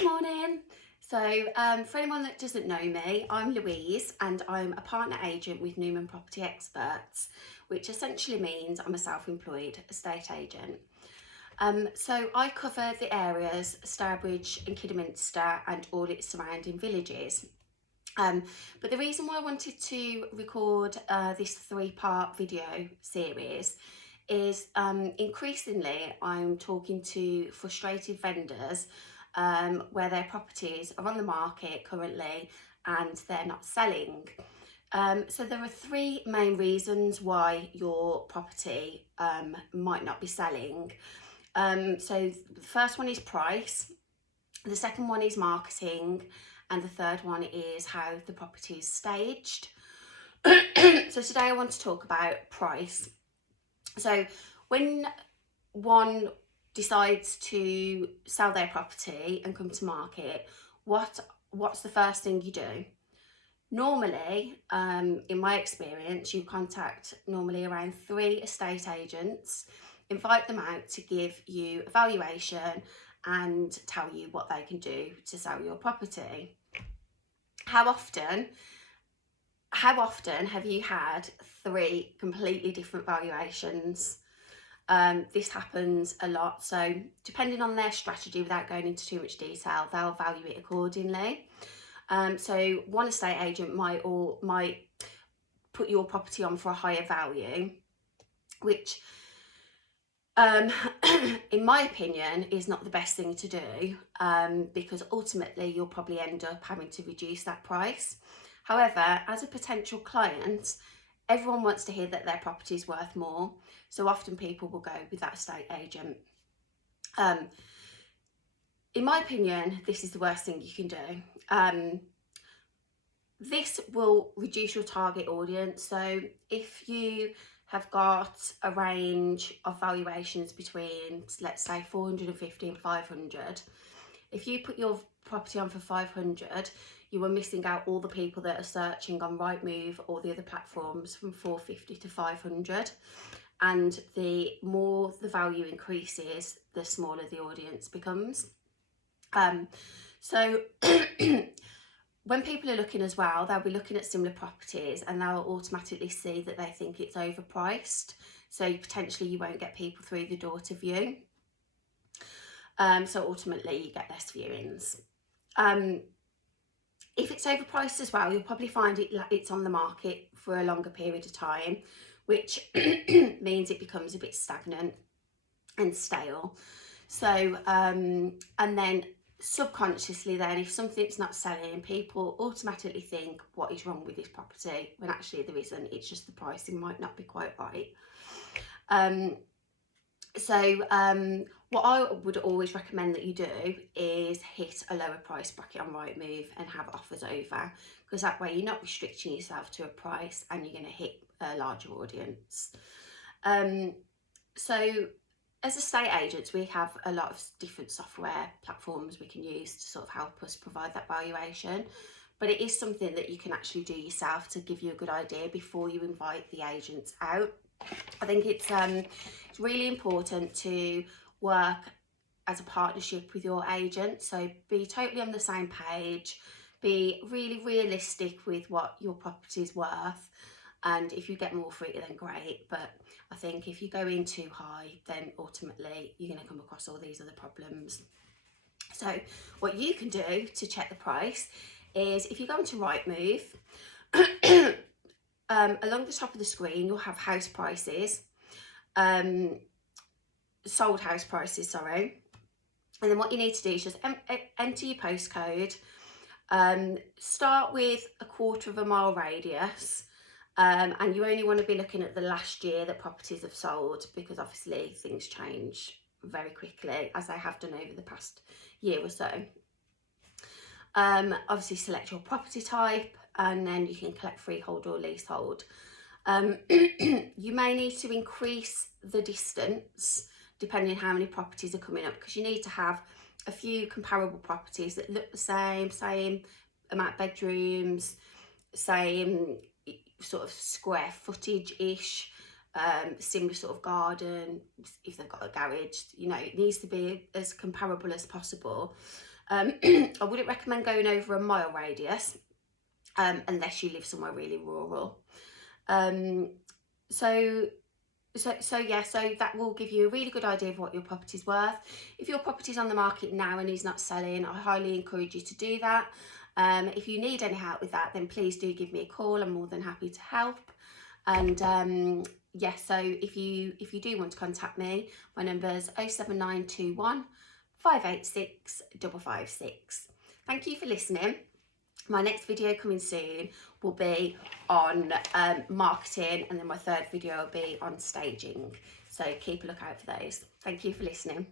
Good morning. For anyone that doesn't know me, I'm Louise and I'm a partner agent with Newman Property Experts, which essentially means I'm a self-employed estate agent. So I cover the areas Stourbridge and Kidderminster and all its surrounding villages. But the reason why I wanted to record this three-part video series is increasingly I'm talking to frustrated vendors where their properties are on the market currently and they're not selling. So there are three main reasons why your property might not be selling. So the first one is price, the second one is marketing, and the third one is how the property is staged. So today I want to talk about price. So when one decides to sell their property and come to market, what's the first thing you do? Normally, in my experience, you contact normally around 3 estate agents, invite them out to give you a valuation and tell you what they can do to sell your property. How often have you had 3 completely different valuations? This happens a lot, so depending on their strategy, without going into too much detail, they'll value it accordingly. So one estate agent might put your property on for a higher value, which in my opinion is not the best thing to do, because ultimately you'll probably end up having to reduce that price. However, as a potential client, everyone wants to hear that their property is worth more, so often people will go with that estate agent. In my opinion, this is the worst thing you can do. This will reduce your target audience. So if you have got a range of valuations between, let's say, 450 and 500, if you put your property on for 500, you are missing out all the people that are searching on Rightmove or the other platforms from 450 to 500. And the more the value increases, the smaller the audience becomes. So when people are looking as well, they'll be looking at similar properties and they'll automatically see that they think it's overpriced. So potentially you won't get people through the door to view. So ultimately you get less viewings. If it's overpriced as well, you'll probably find it's on the market for a longer period of time, which means it becomes a bit stagnant and stale. So, and then subconsciously then, if something's not selling, people automatically think, what is wrong with this property? When actually there isn't, it's just the pricing might not be quite right. What I would always recommend that you do is hit a lower price bracket on Rightmove and have offers over, because that way you're not restricting yourself to a price and you're going to hit a larger audience. So as estate agents, we have a lot of different software platforms we can use to sort of help us provide that valuation, but it is something that you can actually do yourself to give you a good idea before you invite the agents out. I think it's really important to work as a partnership with your agent, so be totally on the same page, be really realistic with what your property is worth, and if you get more for it then great, but I think if you go in too high then ultimately you're going to come across all these other problems. So what you can do to check the price is, if you go into Rightmove, along the top of the screen you'll have house prices, sold house prices, sorry. And then what you need to do is just enter your postcode, start with a 1/4 mile radius, and you only want to be looking at the last year that properties have sold, because obviously things change very quickly, as they have done over the past year or so. Obviously select your property type, and then you can collect freehold or leasehold. You may need to increase the distance depending on how many properties are coming up, because you need to have a few comparable properties that look the same amount of bedrooms, same sort of square footage-ish, similar sort of garden, if they've got a garage, you know, it needs to be as comparable as possible. I wouldn't recommend going over a mile radius unless you live somewhere really rural. So that will give you a really good idea of what your property's worth. If your property's on the market now and is not selling, I highly encourage you to do that. If you need any help with that, then please do give me a call. I'm more than happy to help. And yes, so if you do want to contact me, my number's 07921 586 556. Thank you for listening. My next video coming soon will be on marketing, and then my third video will be on staging. So keep a lookout for those. Thank you for listening.